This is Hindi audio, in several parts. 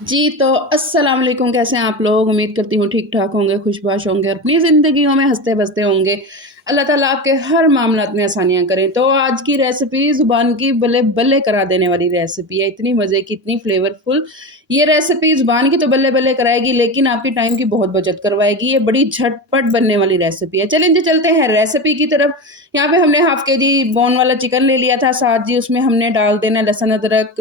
जी, तो अस्सलाम वालेकुम, कैसे हैं आप लोग? उम्मीद करती हूँ ठीक-ठाक होंगे, खुशबाश होंगे और अपनी ज़िंदगियों में हँसते-बसते होंगे। अल्लाह ताला आपके हर मामलात में आसानियाँ करें। तो आज की रेसिपी ज़ुबान की बल्ले-बल्ले करा देने वाली रेसिपी है। इतनी मज़े की, इतनी फ्लेवरफुल। ये रेसिपी ज़ुबान की तो बल्ले-बल्ले कराएगी, लेकिन आपकी टाइम की बहुत बचत करवाएगी। ये बड़ी झटपट बनने वाली रेसिपी है। चलें जी, चलते हैं रेसिपी की तरफ। यहाँ पे हमने हाफ़ केजी बोन वाला चिकन ले लिया था। साथ जी उसमें हमने डाल देना लहसुन, अदरक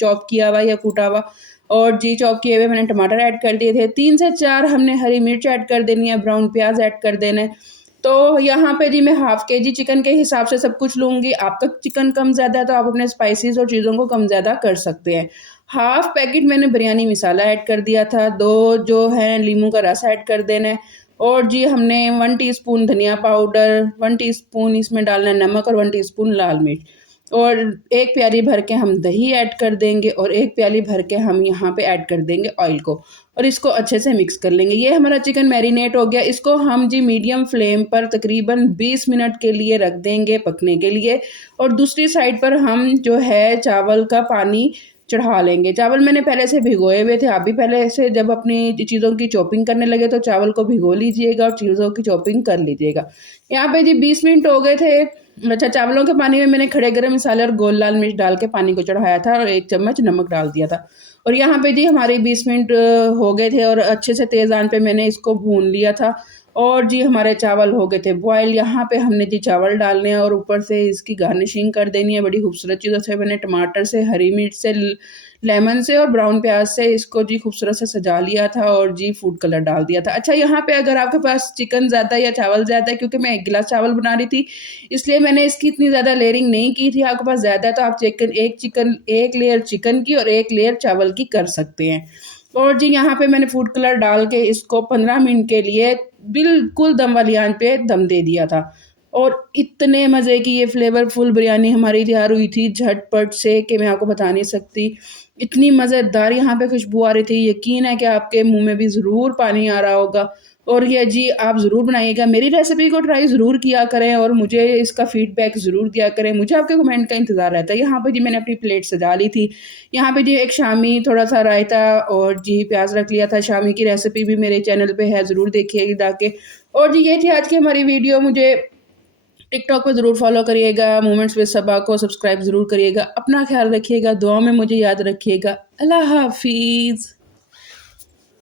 चॉप किया हुआ या कूटा हुआ, और जी चॉप किए हुए मैंने टमाटर ऐड कर दिए थे। 3 से 4 हमने हरी मिर्च ऐड कर देनी है, ब्राउन प्याज़ ऐड कर देना है। तो यहाँ पे जी मैं हाफ़ केजी चिकन के हिसाब से सब कुछ लूँगी। आपका चिकन कम-ज़्यादा है तो आप अपने स्पाइसेस और चीज़ों को कम-ज़्यादा कर सकते हैं। हाफ़ पैकेट मैंने बिरयानी मसाला ऐड कर दिया था, 2 जो है लीमू का रस ऐड कर देना है, और जी हमने 1 टीस्पून धनिया पाउडर, 1 टीस्पून इसमें डालना है नमक और 1 टीस्पून लाल मिर्च। और 1 प्याली भर के हम दही ऐड कर देंगे और 1 प्याली भर के हम यहाँ पे ऐड कर देंगे ऑयल को, और इसको अच्छे से मिक्स कर लेंगे। ये हमारा चिकन मैरिनेट हो गया। इसको हम जी मीडियम फ्लेम पर तकरीबन 20 मिनट के लिए रख देंगे पकने के लिए, और दूसरी साइड पर हम जो है चावल का पानी चढ़ा लेंगे। चावल मैंने पहले से भिगोए हुए थे। आप भी पहले से जब अपनी चीज़ों की चॉपिंग करने लगे तो चावल को भिगो लीजिएगा और चीज़ों की चॉपिंग कर लीजिएगा। यहाँ पे जी 20 मिनट हो गए थे। अच्छा, चावलों के पानी में मैंने खड़े गरम मसाले और गोल लाल मिर्च डाल के पानी को चढ़ाया था और 1 चम्मच नमक डाल दिया था। और यहाँ पे जी हमारे 20 मिनट हो गए थे और अच्छे से तेज़ आँच पे मैंने इसको भून लिया था, और जी हमारे चावल हो गए थे बॉयल। यहाँ पे हमने जी चावल डालने हैं और ऊपर से इसकी गार्निशिंग कर देनी है बड़ी खूबसूरत चीज़ों से। मैंने टमाटर से, हरी मिर्च से, लेमन से और ब्राउन प्याज से इसको जी खूबसूरत से सजा लिया था, और जी फूड कलर डाल दिया था। अच्छा, यहाँ पे अगर आपके पास चिकन ज़्यादा है या चावल ज़्यादा है, क्योंकि मैं 1 गिलास चावल बना रही थी, इसलिए मैंने इसकी इतनी ज़्यादा लेयरिंग नहीं की थी। आपके पास ज़्यादा है तो आप चिकन 1 लेयर चिकन की और 1 लेयर चावल की कर सकते हैं। और जी यहाँ पे मैंने फूड कलर डाल के इसको 15 मिनट के लिए बिल्कुल दम वाली आंच पे दम दे दिया था, और इतने मज़े की ये फ्लेवरफुल बिरयानी हमारी तैयार हुई थी झटपट से कि मैं आपको बता नहीं सकती। इतनी मज़ेदार यहाँ पे खुशबू आ रही थी, यकीन है कि आपके मुँह में भी ज़रूर पानी आ रहा होगा। और ये जी आप ज़रूर बनाइएगा, मेरी रेसिपी को ट्राई ज़रूर किया करें और मुझे इसका फ़ीडबैक ज़रूर दिया करें। मुझे आपके कमेंट का इंतज़ार रहता है। यहाँ पे जी मैंने अपनी प्लेट सजा ली थी। यहाँ पे जी एक शामी, थोड़ा-सा रायता और जी प्याज़ रख लिया था। शामी की रेसिपी भी मेरे चैनल पे है, ज़रूर देखिएगा जाके। और जी ये थी आज की हमारी वीडियो। मुझे टिकटॉक पे ज़रूर फ़ॉलो करिएगा, मोमेंट्स विद सबा को सब्सक्राइब ज़रूर करिएगा। अपना ख़्याल रखिएगा, दुआ में मुझे याद रखिएगा। अल्लाह हाफ़िज़।